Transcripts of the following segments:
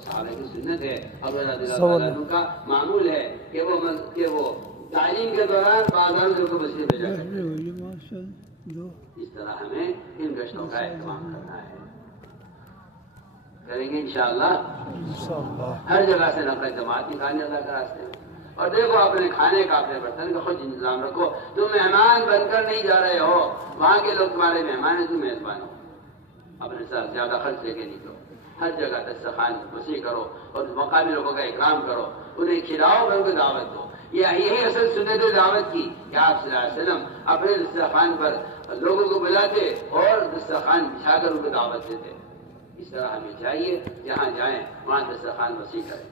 صحابہ کی سنت ہے اور رضی اللہ عنہ کا معمول ہے کہ وہ تعلیم کے دوران بازار کو مسجد بھیجا کرتے ہیں. اس طرح ہمیں ان گشتوں کا اہتمام کرنا ہے. کریں گے انشاءاللہ. ہر جگہ سے نفرت جماعت نکالنے اللہ کے راستے میں. اور دیکھو اپنے کھانے کا اپنے برتن کا خود انتظام رکھو. تم مہمان بن کر نہیں جا رہے ہو, وہاں کے لوگ تمہارے مہمان ہیں, تم میزبان ہو. اپنے ساتھ زیادہ خرچ لے کے نہیں دو. ہر جگہ دسترخوان وسیع کرو اور مقامی لوگوں کا اکرام کرو, انہیں کھلاؤ اور ان کو دعوت دو. یہی اصل سنت دعوت کی کہ آپ صلی اللہ علیہ وسلم اپنے دسترخوان پر لوگوں کو بلاتے اور دسترخوان بچھا کر ان کو دعوت دیتے. اس طرح ہمیں چاہیے جہاں جائیں وہاں دسترخوان وسیع کریں.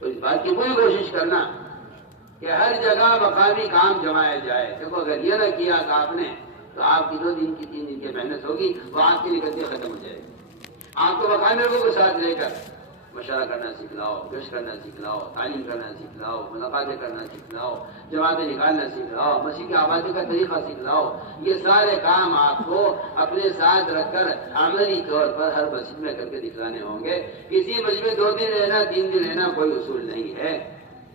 تو اس بات کی پوری کوشش کرنا کہ ہر جگہ مقامی کام جمایا جائے. دیکھو اگر یہ نہ کیا کہ آپ نے تو آپ کی 2 دن کی 3 دن کی محنت ہوگی وہ آپ کی نکلتی ختم ہو جائے گی. آپ کو مقامی لوگوں کو ساتھ لے کر مشورہ کرنا سکھلاؤ, گشت کرنا سکھلاؤ, تعلیم کرنا سکھلاؤ, ملاقاتیں کرنا سکھلاؤ, جماعتیں نکالنا سکھلاؤ, مسیح کی آبادی کا طریقہ سکھلاؤ. یہ سارے کام آپ کو اپنے ساتھ رکھ کر عملی طور پر ہر مسجد میں کر کے دکھلانے ہوں گے. کسی مسجد میں 2 دن رہنا 3 دن رہنا کوئی اصول نہیں ہے.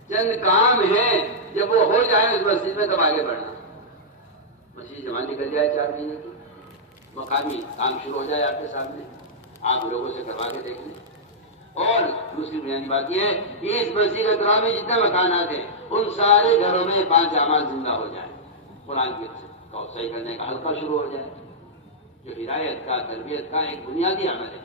چند کام ہیں, جب وہ ہو جائے اس مسجد میں تب آگے بڑھنا. مسجد جمع نکل جائے 4 مہینے کی, مقامی کام شروع ہو جائے آپ کے سامنے, آپ لوگوں سے کروا کے دیکھ لیں. اور دوسری بنیادی بات یہ ہے کہ اس مسجد اطراف میں جتنے مکانات ہیں ان سارے گھروں میں 5 اعمال زندہ ہو جائیں. قرآن کی صحیح کرنے کا حلقہ شروع ہو جائے, جو ہدایت کا تربیت کا ایک بنیادی عمل ہے.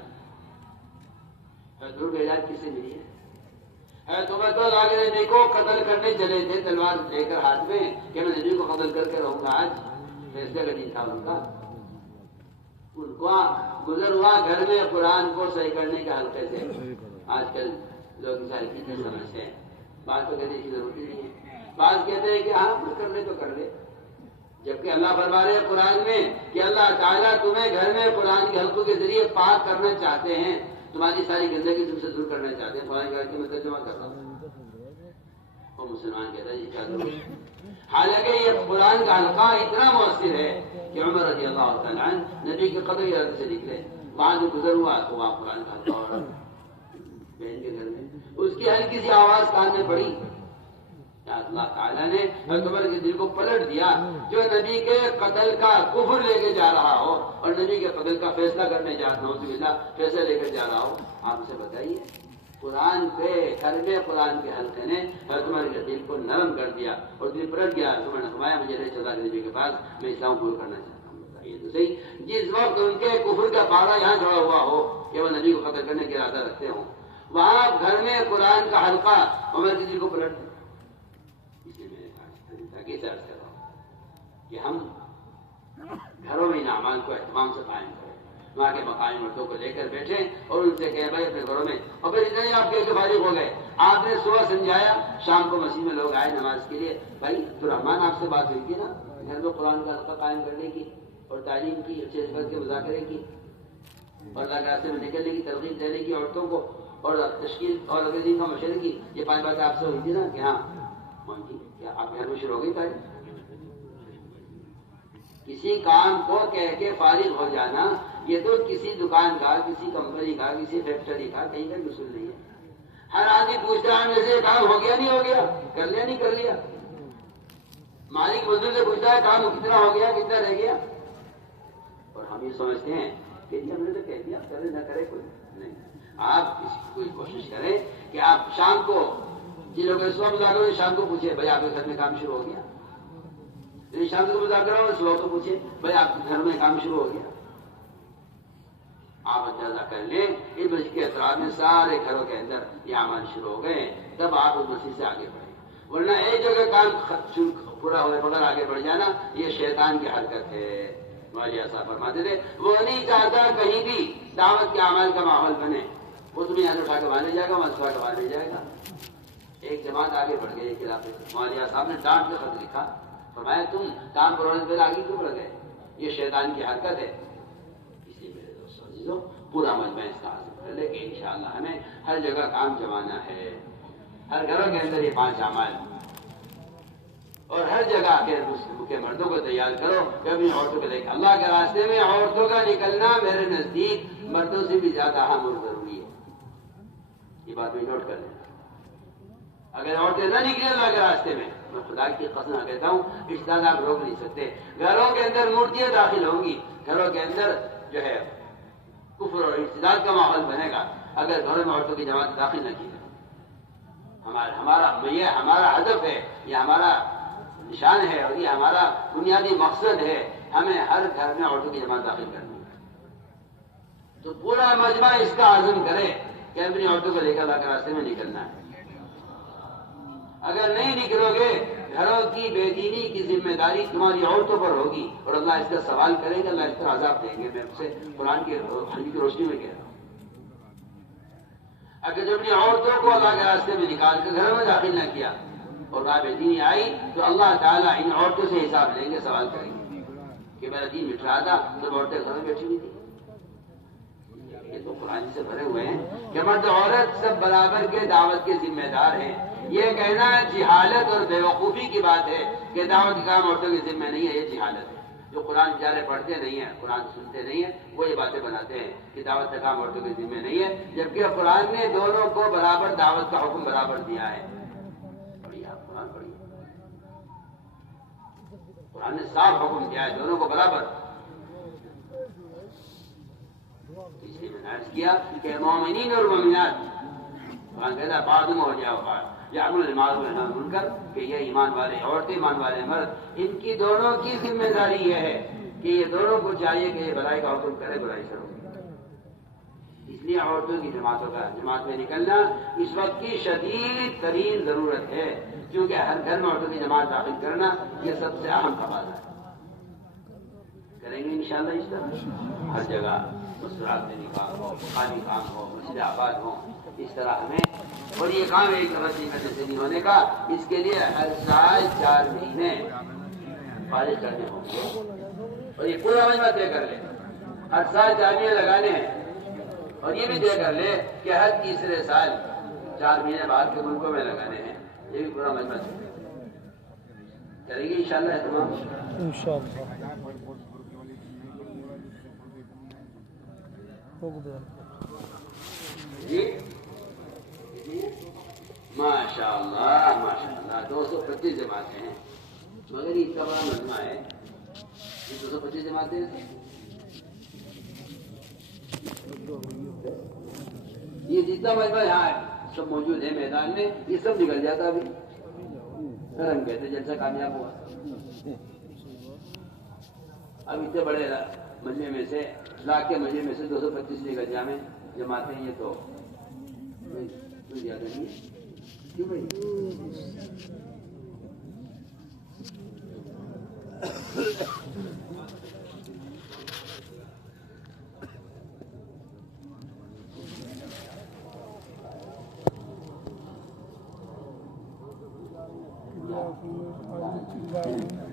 حضور ہدایت کس سے ملی ہے؟ تمہیں تو آگے نبی کو قتل کرنے چلے تھے تلوار لے کر ہاتھ میں کہ میں نبی کو قتل کر کے رہوں گا. آج فیصلے کا دن تھا ان کا. ان کو گزر ہوا گھر میں قرآن کو صحیح کرنے کے حلقے سے. آج کل لوگ مثال کی سمجھتے ہیں, بات تو کہنے کی ضرورت نہیں ہے. بات کہتے ہیں کہ ہاں کچھ کر لے تو کر لے, جبکہ اللہ فرما رہے ہیں قرآن میں کہ اللہ تعالیٰ تمہیں گھر میں قرآن کے حلقوں کے ذریعے پاک کرنا چاہتے ہیں, تمہاری ساری گندگی تم سے دور کرنا چاہتے ہیں. قرآن کی میں ترجمہ کر رہا ہوں. اور مسلمان کہتا ہے یہ کیا ضرور ہے. حالانکہ یہ قرآن کا حلقہ اتنا مؤثر ہے کہ عمر رضی اللہ تعالیٰ عنہ نبی کے قدر ارادے سے نکلے, وہاں جو گزر ہوا تو وہاں قرآن کا حلقہ اور بہن کے گھر میں اس کی ہلکی سی آواز کان میں پڑی. اللہ تعالیٰ نے حضرت عمر کے دل کو پلٹ دیا. جو نبی کے قتل کا کفر لے کے جا رہا ہو اور نبی کے قتل کا فیصلہ کرنے جاتا ہوں فیصلہ لے کر جا رہا ہو, آپ اسے بتائیے قرآن پہ کلمے قرآن کے حلقے نے حضرت عمر کے دل کو نرم کر دیا اور دل پلٹ گیا. عمر نے فرمایا مجھے لے چلا نبی کے پاس, میں اسلام قبول کرنا چاہتا ہوں. بتائیے تو صحیح, جس وقت ان کے کفر کا پارا یہاں جڑا ہوا ہو کہ وہ نبی کو قتل کرنے کے ارادہ رکھتے ہوں, وہاں گھر میں قرآن کا حلقہ عمر کے دل کو پلٹ دیا. اس لیے میں تاکہ سے عرض کر رہا ہوں کہ ہم گھروں میں ان اعمال کو اہتمام سے قائم کریں. وہاں کے مقامی مردوں کو لے کر بیٹھے اور ان سے کہیں بھائی اپنے گھروں میں, اور پھر اتنے آپ کے فارغ ہو گئے, آپ نے صبح سمجھایا, شام کو مسجد میں لوگ آئے نماز کے لیے, بھائی تو رحمان آپ سے بات ہوئی تھی نا گھر میں قرآن کا حلقہ قائم کرنے کی اور تعلیم کی, اچھے صفت کے مذاکرے کی اور اللہ کے راستے میں نکلنے کی ترغیب دینے کی عورتوں کو اور تشکیل اور انگریزی کا مشورے کی, یہ 5 باتیں آپ سے ہوئی تھی نا کہ ہاں کیا آپ گھر میں شروع ہو گئی تعلیم. کسی کام کو کہہ کے فارغ ہو جانا یہ تو کسی دکان کا, کسی کمپنی کا, کسی فیکٹری کا کہیں کا اصول نہیں ہے. ہر آدمی پوچھ رہا ہے میں سے کام ہو گیا نہیں ہو گیا, کر لیا نہیں کر لیا. مالک مزدور سے پوچھتا ہے کام کتنا ہو گیا کتنا رہ گیا, اور ہم یہ سمجھتے ہیں کہ جی ہم نے تو کہہ دیا, کرے نہ کرے کوئی نہیں. آپ کوئی کوشش کریں کہ آپ شام کو جن لوگوں صبح مذاکرہ ہو شام کو پوچھے بھائی آپ کے گھر میں کام شروع ہو گیا. شام کو مذاکرہ ہو صبح کو پوچھے بھائی آپ کے گھر میں کام شروع ہو گیا. آپ اندازہ کر لیں اس مسجد کے اطراف میں سارے گھروں کے اندر یہ اعمال شروع ہو گئے, تب آپ اس مسجد سے آگے بڑھیں. ورنہ ایک جگہ کام پورا ہوئے بغیر آگے بڑھ جانا یہ شیطان کی حرکت ہے. مولانا صاحب فرماتے تھے وہ نہیں چاہتا کہیں بھی دعوت کے اعمال کا ماحول بنے, وہ تمہیں یہاں اٹھا کے وہاں لے جائے گا, وہاں اٹھا کے وہاں لے جائے گا. ایک جماعت آگے بڑھ گئی ایک علاقے سے, مولانا صاحب نے ڈانٹ کے خط لکھا, فرمایا تم کام کرونے سے پہلے آگے کیوں بڑھ گئے, یہ شیطان کی حرکت ہے. اسی میرے دوستوں عزیزوں پورا مجمع اس کا حاصل کر لے کہ انشاءاللہ ہمیں ہر جگہ کام جمانا ہے. ہر گھروں کے اندر یہ 5 اعمال, اور ہر جگہ کے مردوں کو تیار کرو کہ اپنی عورتوں کو دیکھ. اللہ کے راستے میں عورتوں کا نکلنا میرے نزدیک مردوں سے بھی زیادہ اہم اور ضروری ہے. یہ بات میں نوٹ کر لیں. اگر عورتیں نہ نکلیں اللہ کے راستے میں، میں خدا کی قسم کہتا ہوں اشتہار آپ روک نہیں سکتے. گھروں کے اندر مورتیاں داخل ہوں گی، گھروں کے اندر جو ہے کفر اور ارتداد کا ماحول بنے گا اگر گھروں میں عورتوں کی جماعت داخل نہ کی جائے. یہ ہمارا ہدف ہے، یہ ہمارا نشان ہے اور یہ ہمارا بنیادی مقصد ہے. ہمیں ہر گھر میں عورتوں کی جماعت داخل کرنی ہے. تو پورا مجمع اس کا عزم کرے کہ اپنی عورتوں کو لے کر اللہ کے راستے میں نکلنا ہے. اگر نہیں نکلو گے گھروں کی بے دینی کی ذمہ داری تمہاری عورتوں پر ہوگی اور اللہ اس کا سوال کریں گے، اللہ اس کا عذاب دیں گے. میں آپ سے قرآن کی حدیث کی روشنی میں کہہ رہا ہوں. اگر جو اپنی عورتوں کو اللہ کے راستے میں نکال کر گھروں میں داخل نہ کیا اور راہ بے دینی آئی تو اللہ تعالیٰ ان عورتوں سے حساب لیں گے، سوال کریں گے کہ میرا دین مٹ رہا تھا تو عورتیں گھر میں بیٹھی ہوئی تھی. یہ تو قرآن سے بھرے ہوئے ہیں کہ مرد عورت سب برابر کے دعوت کے ذمہ دار ہیں. یہ کہنا جہالت اور بیوقوفی کی بات ہے کہ دعوت کا کام عورتوں کے ذمہ نہیں ہے. یہ جہالت ہے. جو قرآن بیچارے پڑھتے نہیں ہیں، قرآن سنتے نہیں ہیں، وہ یہ باتیں بناتے ہیں کہ دعوت کا کام عورتوں کے ذمہ نہیں ہے، جبکہ قرآن نے دونوں کو برابر دعوت کا حکم برابر دیا ہے. پڑھیے آپ قرآن پڑھیے، قرآن نے صاف حکم دیا ہے دونوں کو برابر. اس لیے میں نے عرض کیا کہ مومنین اور مومنات قرآن کہتا ہے بعض میں ہو جاؤ بعض یعمل المعروف ونہی عن المنکر کہ یہ ایمان والے عورتیں، ایمان والے مرد، ان کی دونوں کی ذمہ داری یہ ہے کہ یہ دونوں کو چاہیے کہ یہ بھلائی کا حکم کرے، برائی سے روکے. اس لیے عورتوں کی جماعت میں نکلنا اس وقت کی شدید ترین ضرورت ہے، کیونکہ ہر گھر میں عورتوں کی جماعت داخل کرنا یہ سب سے اہم تقاضا ہے. کریں گے انشاءاللہ اس طرح ہر جگہ مسجد نکاح ہو، خالی کام ہو، مسجد آباد ہو. اس طرح ہمیں اور یہ کام ایک غلطی کا جیسے نہیں ہونے کا، اس کے لیے ہر سال 4 مہینے فارغ کرنے ہوں گے اور یہ پورا مجمع طے کر لے. ہر سال 4 مہینے لگانے ہیں اور یہ بھی طے کر لے کہ ہر تیسرے سال 4 مہینے باہر کے ملکوں میں لگانے ہیں. یہ بھی پورا مجمع کریں گے انشاءاللہ اہتمام. جی ماشاء اللہ ماشاء اللہ 225 جماعتیں ہیں، مگر یہ اتنا بڑا مجمع ہے. یہ 225 جماعتیں یہ جتنا مجمع یہاں ہے سب موجود ہے میدان میں، یہ سب نکل جاتا. ابھی سر ہم کہتے جلسہ کامیاب ہوا. اب اتنے بڑے مجمع میں سے لاکھ کے مجمع میں سے 225 نکل جامع جماعتیں، یہ تو زیادہ نہیں ہے. کیوں بھائی Yeah.